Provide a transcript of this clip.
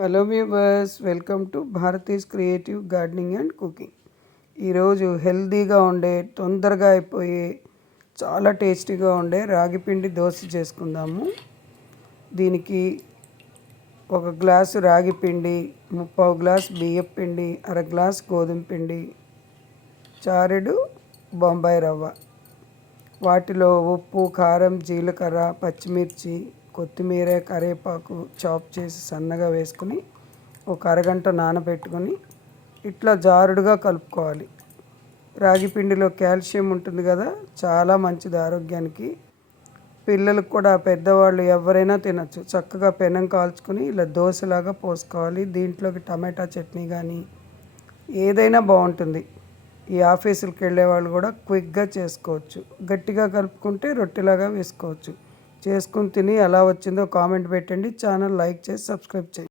Hello viewers, welcome to Bharati's creative gardening and cooking. ఈరోజు హెల్తీగా ఉండే, తొందరగా అయిపోయే, చాలా టేస్టీగా ఉండే రాగి పిండి దోశ చేసుకుందాము. దీనికి 1 గ్లాసు రాగి పిండి, 3/4 గ్లాసు బియ్యం పిండి, అర గ్లాసు గోధుమ పిండి, చారెడు బొంబాయి రవ్వ. వాటిలో ఉప్పు, కారం, జీలకర్ర, పచ్చిమిర్చి, కొత్తిమీర, కరివేపాకు చాప్ చేసి సన్నగా వేసుకుని ఒక అరగంట నానబెట్టుకొని ఇట్లా జారుడుగా కలుపుకోవాలి. రాగి పిండిలో కాల్షియం ఉంటుంది కదా, చాలా మంచిది ఆరోగ్యానికి. పిల్లలకు కూడా, పెద్దవాళ్ళు ఎవరైనా తినచ్చు. చక్కగా పెనం కాల్చుకొని ఇలా దోశలాగా పోసుకోవాలి. దీంట్లోకి టమాటా చట్నీ కానీ ఏదైనా బాగుంటుంది. ఈ ఆఫీసులకు వెళ్ళే వాళ్ళు కూడా క్విక్గా చేసుకోవచ్చు. గట్టిగా కలుపుకుంటే రొట్టెలాగా వేసుకోవచ్చు. చేసుకుని తిని ఎలా వచ్చిందో కామెంట్ పెట్టండి. ఛానల్ లైక్ చేసి సబ్స్క్రైబ్ చేయండి.